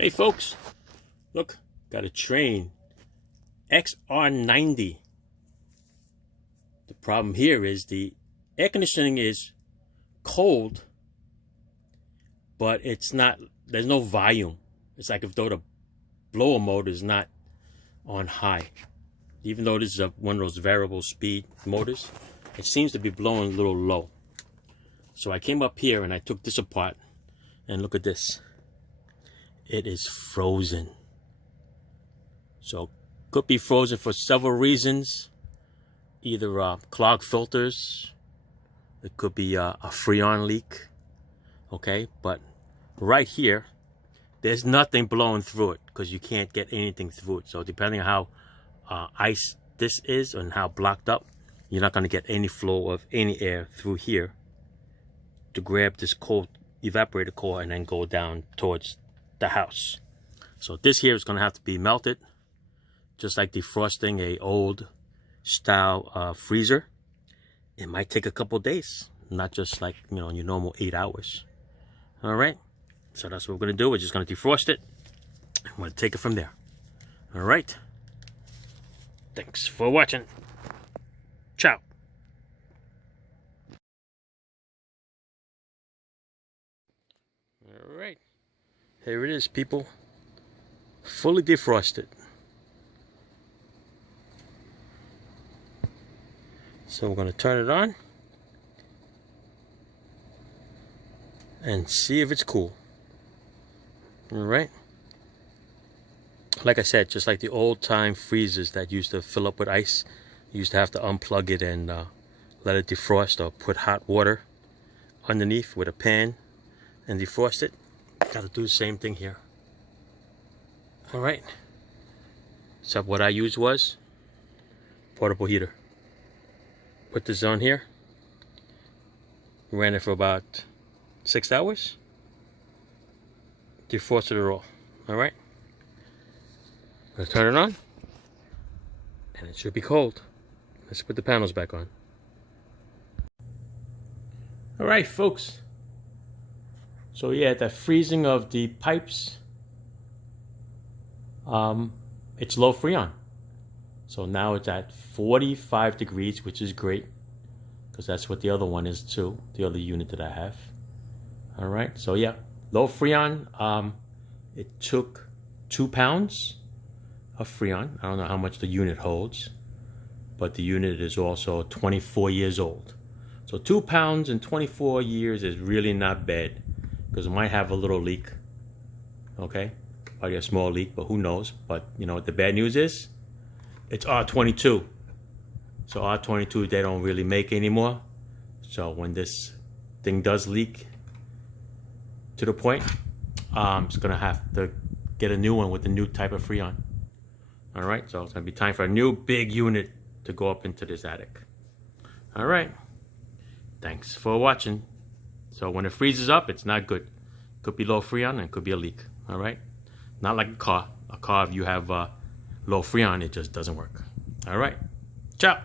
Hey folks, look, got a Trane XR90. The problem here is the air conditioning is cold, but it's not, there's no volume. It's like if though the blower mode is not on high. Even though this is one of those variable speed motors, it seems to be blowing a little low. So I came up here and I took this apart, and look at this. It is frozen. So could be frozen for several reasons. Either clogged filters, it could be a freon leak. Okay, but right here, there's nothing blowing through it because you can't get anything through it. So depending on how ice this is and how blocked up, you're not going to get any flow of any air through here to grab this cold evaporator core and then go down towards the house. So this here is going to have to be melted, just like defrosting a old style freezer. It might take a couple days, not just like, you know, your normal 8 hours. All right, so that's what we're going to do. We're just going to defrost it. I'm going to take it from there. All right, thanks for watching. Ciao. All right, here it is, people, fully defrosted. So we're going to turn it on and see if it's cool. All right, like I said, just like the old time freezers that used to fill up with ice, you used to have to unplug it and let it defrost, or put hot water underneath with a pan and defrost it. Got to do the same thing here. All right, so what I used was portable heater. Put this on here, ran it for about 6 hours, defrosted it all. All right, let's turn it on, and it should be cold. Let's put the panels back on. All right, folks, so yeah, the freezing of the pipes, it's low freon. So now it's at 45 degrees, which is great, because that's what the other one is too, the other unit that I have. All right, so yeah, low freon. It took 2 pounds of freon. I don't know how much the unit holds, but the unit is also 24 years old. So 2 pounds in 24 years is really not bad, because it might have a little leak. Okay, probably a small leak, but who knows? But you know what the bad news is? It's R22. So R22 they don't really make anymore. So when this thing does leak to the point, it's gonna have to get a new one with a new type of freon. All right, so it's gonna be time for a new big unit to go up into this attic. All right, thanks for watching. So when it freezes up, it's not good. Could be low freon and could be a leak. All right, not like a car. A car, if you have low freon, it just doesn't work. All right, ciao.